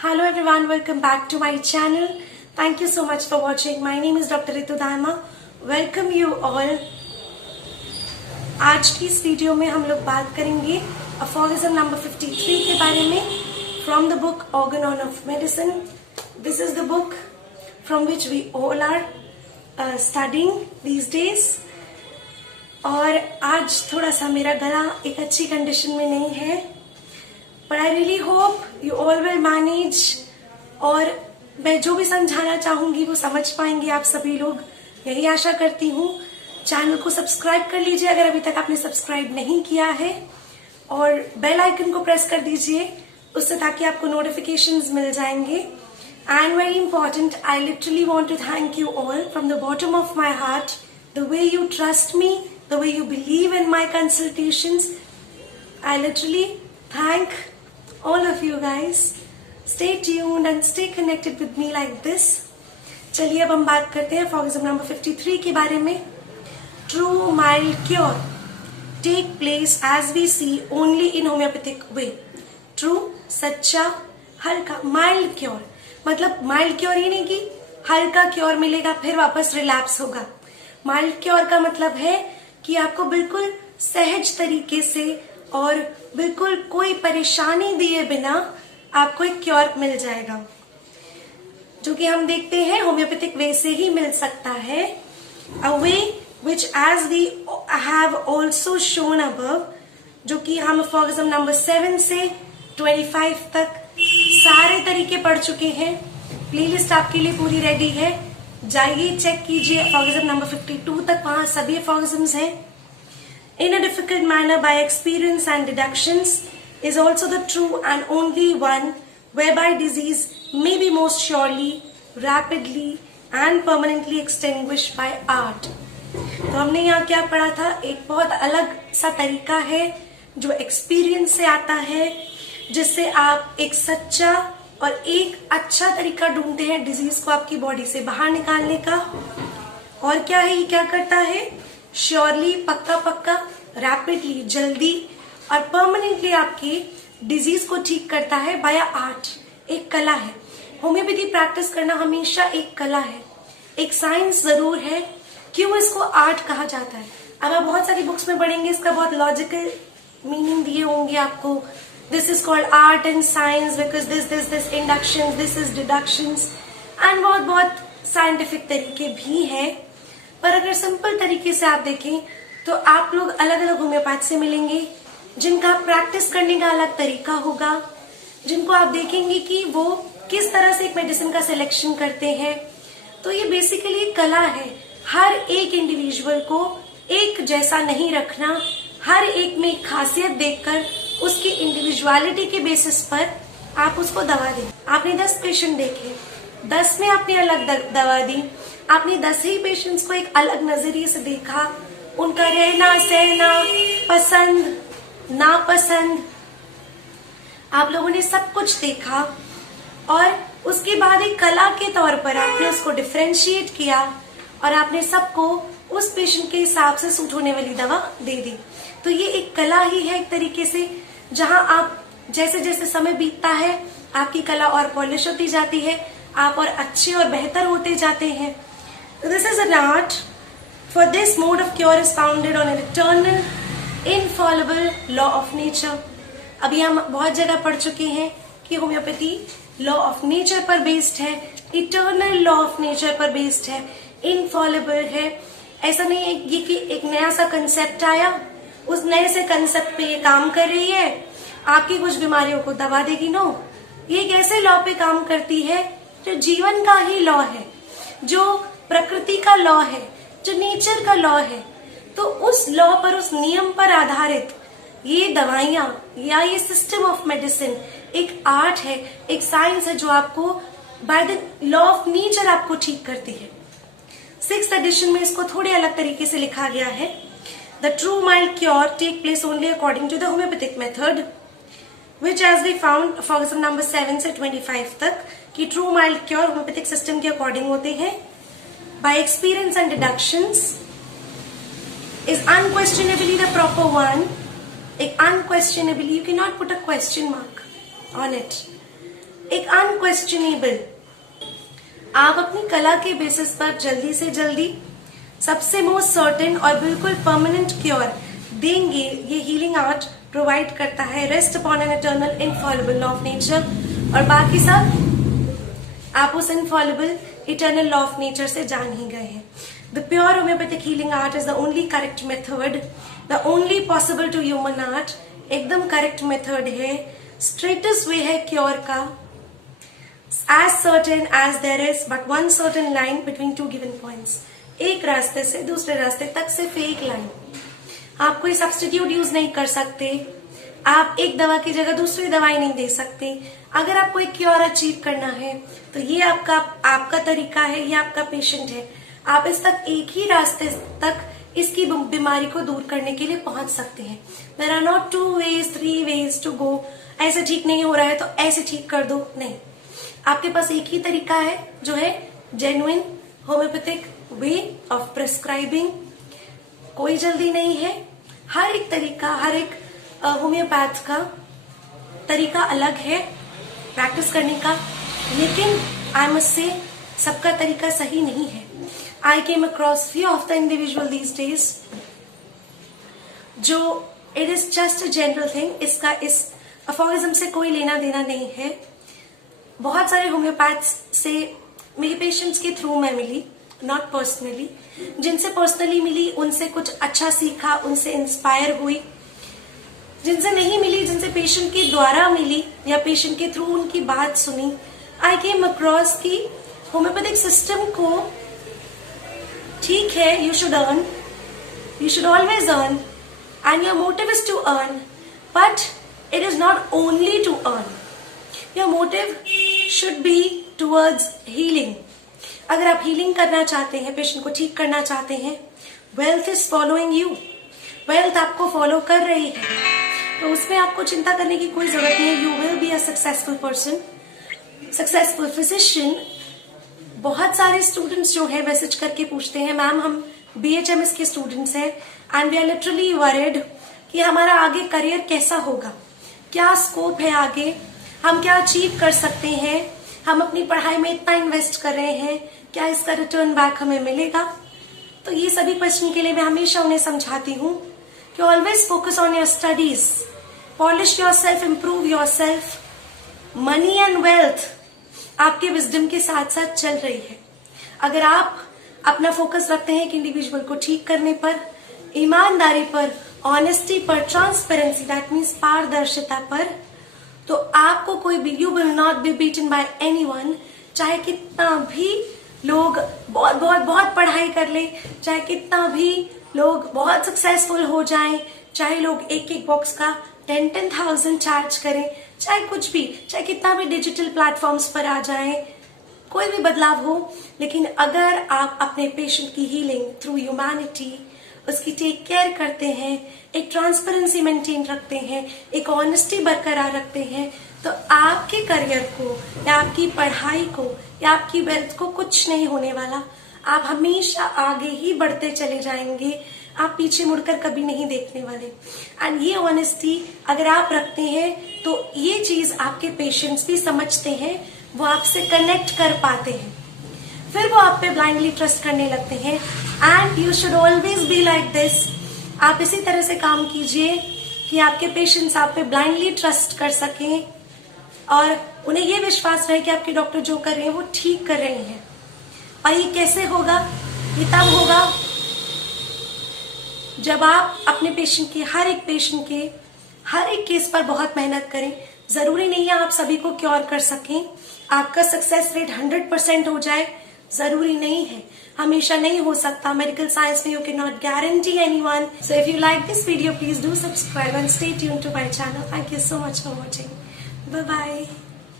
Hello everyone, welcome back to my channel. Thank you so much for watching. My name is Dr. Ritu Dayma. Welcome you all. आज की इस video में हम लोग बात करेंगे aphorism number 53 के बारे में from the book Organon of Medicine. This is the book from which we all are studying these days. और आज थोड़ा सा मेरा गला एक अच्छी कंडीशन में नहीं है, but I really hope you all will manage. और मैं जो भी समझाना चाहूंगी वो समझ पाएंगे आप सभी लोग, यही आशा करती हूँ. चैनल को सब्सक्राइब कर लीजिए अगर अभी तक आपने सब्सक्राइब नहीं किया है, और बेल आइकन को प्रेस कर दीजिए उससे, ताकि आपको नोटिफिकेशंस मिल जाएंगे. And very important, I literally want to thank you all from the bottom of my heart. The way you trust me, the way you believe in my consultations, I literally thank all of you guys. Stay tuned and stay connected with me like this. चलिए अब हम बात करते हैं aphorism number 53 के बारे में. True mild cure take place as we see only in homeopathic way. True सच्चा हल्का, mild cure मतलब माइल्ड क्योर ही नहीं कि हल्का क्योर मिलेगा फिर वापस रिलैप्स होगा. माइल्ड क्योर का मतलब है कि आपको बिल्कुल सहज तरीके से और बिल्कुल कोई परेशानी दिए बिना आपको एक क्योर मिल जाएगा, जो कि हम देखते हैं होम्योपैथिक वे से ही मिल सकता है. A way which as we have also shown above, जो कि हम aphorism नंबर 7 से 25 तक सारे तरीके पढ़ चुके हैं. प्लेलिस्ट आपके लिए पूरी रेडी है, जाइए चेक कीजिए aphorism नंबर 52 तक, वहां सभी aphorisms हैं. In a difficult manner by experience and deductions is also the true and only one whereby disease may be most surely, rapidly and permanently extinguished by art. तो हमने यहाँ क्या पढ़ा था, एक बहुत अलग सा तरीका है जो एक्सपीरियंस से आता है, जिससे आप एक सच्चा और एक अच्छा तरीका ढूंढते हैं डिजीज को आपकी बॉडी से बाहर निकालने का. और क्या है, ये क्या करता है, श्योरली पक्का पक्का, रैपिडली जल्दी और परमानेंटली आपकी डिजीज को ठीक करता है बाय आर्ट. एक कला है. होम्योपैथी प्रैक्टिस करना हमेशा एक कला है, एक साइंस जरूर है. क्यों इसको आर्ट कहा जाता है, अब आप बहुत सारी बुक्स में पढ़ेंगे, इसका बहुत लॉजिकल मीनिंग दिए होंगे आपको. This is called art and science because this inductions, this is deductions, and बहुत साइंटिफिक तरीके भी हैं. पर अगर सिंपल तरीके से आप देखें तो आप लोग अलग अलग होम्योपैथ से मिलेंगे, जिनका प्रैक्टिस करने का अलग तरीका होगा, जिनको आप देखेंगे कि वो किस तरह से एक मेडिसिन का सिलेक्शन करते हैं. तो ये बेसिकली एक कला है. हर एक इंडिविजुअल को एक जैसा नहीं रखना, हर एक में एक खासियत देखकर उसकी इंडिविजुअलिटी के बेसिस पर आप उसको दवा दें. आपने 10 पेशेंट देखे, 10 में आपने अलग दवा दी, आपने 10 ही पेशेंट्स को एक अलग नजरिए से देखा, उनका रहना सहना, पसंद नापसंद, आप लोगों ने सब कुछ देखा, और उसके बाद एक कला के तौर पर आपने उसको डिफरेंशिएट किया और आपने सबको उस पेशेंट के हिसाब से सूट होने वाली दवा दे दी. तो ये एक कला ही है एक तरीके से, जहां आप जैसे जैसे समय बीतता है आपकी कला और पॉलिश होती जाती है, आप और अच्छे और बेहतर होते जाते हैं. This is an art. For this mode of cure is founded on an eternal infallible law of nature. अभी हम बहुत जगह पढ़ चुके हैं कि होम्योपैथी लॉ ऑफ नेचर पर बेस्ड है, इटर्नल लॉ ऑफ नेचर पर बेस्ड है, इनफॉलेबल है. ऐसा नहीं है ये कि एक नया सा कंसेप्ट आया, उस नए से कंसेप्ट पे ये काम कर रही है, आपकी कुछ बीमारियों को दवा देगी. नो, ये एक ऐसे लॉ पे काम करती है जो जीवन का ही लॉ है, जो प्रकृति का लॉ है, जो नेचर का लॉ है. तो उस लॉ पर, उस नियम पर आधारित ये दवाइयां या ये सिस्टम ऑफ मेडिसिन एक आर्ट है, एक साइंस है, जो आपको by the law of nature आपको ठीक करती है. 6th एडिशन में इसको थोड़े अलग तरीके से लिखा गया है. The true mild cure take place only according to the homeopathic method, which as we found aphorism number 7 से 25 तक कि true mild cure homeopathic system के अकॉर्डिंग होते हैं. By experience and deductions is unquestionably the proper one. एक unquestionably, you cannot put a question mark on it. एक unquestionable, आप अपनी कला के बेसिस पर जल्दी से जल्दी सबसे मोस्ट सर्टेन और बिल्कुल परमानेंट क्योर देंगे। ये हीलिंग आर्ट प्रोवाइड करता है, rest upon an eternal infallible law of nature, और बाकी सब आप उस infallible eternal law of nature से जान ही गए हैं। The pure homoeopathic healing art is the only correct method, the only possible to human art. एकदम करेक्ट मेथड है, स्ट्रेटेस्ट वे है क्योर का, as certain as there is but one certain line between two given points। एक रास्ते से दूसरे रास्ते तक सिर्फ एक लाइन, आप कोई सब्स्टिट्यूट यूज नहीं कर सकते, आप एक दवा की जगह दूसरी दवाई नहीं दे सकते। अगर आपको एक क्योर अचीव करना है तो ये आपका तरीका है, ये आपका पेशेंट है, आप इस तक एक ही रास्ते तक इसकी बीमारी को दूर करने के लिए पहुंच सकते हैं। There are not 2 ways 3 ways to go, ऐसे ठीक नहीं हो रहा है तो ऐसे ठीक कर दो, नहीं, आपके पास एक ही तरीका है जो है genuine homeopathic way of prescribing. कोई जल्दी नहीं है, हर एक तरीका, हर एक होम्योपैथ का तरीका अलग है प्रैक्टिस करने का, लेकिन आई मस्ट से सबका तरीका सही नहीं है। I came across few of the individual these days जो it is just a general thing, इसका इस अफोरिज्म से कोई लेना देना नहीं है। बहुत सारे होम्योपैथ्स से मेरे पेशेंट्स के थ्रू मैं मिली, नॉट पर्सनली, जिनसे पर्सनली मिली उनसे कुछ अच्छा सीखा, उनसे इंस्पायर हुई, जिनसे नहीं मिली, जिनसे पेशेंट के द्वारा मिली या पेशेंट के थ्रू उनकी बात सुनी, आई केम अक्रॉस की होम्योपैथिक सिस्टम को ठीक है, you should earn, you should always earn and your motive is to earn, but it is not only to earn, your motive should be towards healing. अगर आप healing करना चाहते हैं, patient को ठीक करना चाहते हैं, wealth is following you, wealth आपको फॉलो कर रही है, तो उसमें आपको चिंता करने की कोई जरूरत नहीं है। You will be a successful person, successful physician. बहुत सारे स्टूडेंट्स जो है मैसेज करके पूछते हैं, मैम हम BHMS के स्टूडेंट्स हैं and we are literally worried कि हमारा आगे करियर कैसा होगा, क्या स्कोप है आगे, हम क्या अचीव कर सकते हैं, हम अपनी पढ़ाई में इतना इन्वेस्ट कर रहे हैं, क्या इसका रिटर्न बैक हमें मिलेगा। तो ये सभी क्वेश्चन के लिए मैं हमेशा उन्हें समझाती हूँ कि always focus on your studies, polish your self, improve your self. Money and wealth आपके विजडम के साथ साथ चल रही है। अगर आप अपना फोकस रखते हैं कि इंडिविजुअल को ठीक करने पर, ईमानदारी पर, ऑनेस्टी पर, ट्रांसपेरेंसी दैट मीन्स पारदर्शिता पर, तो आपको कोई भी, you will not be beaten by anyone. चाहे कितना भी लोग बहुत बहुत बहुत पढ़ाई कर ले, चाहे कितना भी लोग बहुत सक्सेसफुल हो जाएं, चाहे लोग एक एक बॉक्स का 10,000 चार्ज करें, चाहे कुछ भी, चाहे कितना भी डिजिटल प्लेटफॉर्म्स पर आ जाएं, कोई भी बदलाव हो, लेकिन अगर आप अपने पेशेंट की हीलिंग थ्रू ह्यूमैनिटी, उसकी टेक केयर करते हैं, एक ट्रांसपेरेंसी मेंटेन रखते हैं, एक ऑनेस्टी बरकरार रखते हैं, तो आपके करियर को या आपकी पढ़ाई को या आपकी वेल्थ को कुछ नहीं होने वाला। आप हमेशा आगे ही बढ़ते चले जाएंगे, आप पीछे मुड़कर कभी नहीं देखने वाले। एंड ये ऑनेस्टी अगर आप रखते हैं तो ये चीज आपके पेशेंट्स भी समझते हैं, वो आपसे कनेक्ट कर पाते हैं, फिर वो आप पे ब्लाइंडली ट्रस्ट करने लगते हैं। And you should always be like this. आप इसी तरह से काम कीजिए कि आपके पेशेंट्स आप पे ब्लाइंडली ट्रस्ट कर सकें और उन्हें ये विश्वास रहे कि आपके डॉक्टर जो कर रहे हैं वो ठीक कर रहे हैं। और ये कैसे होगा? ये तब होगा जब आप अपने पेशेंट के, हर एक पेशेंट के हर एक केस पर बहुत मेहनत करें। जरूरी नहीं है आप सभी को क्योर कर सकें, आपका सक्सेस रेट 100% हो जाए, जरूरी नहीं है, हमेशा नहीं हो सकता। मेडिकल साइंस में you can not guarantee anyone. So if you like this video, please do subscribe and stay tuned to my channel. Thank you so much for watching. Bye bye.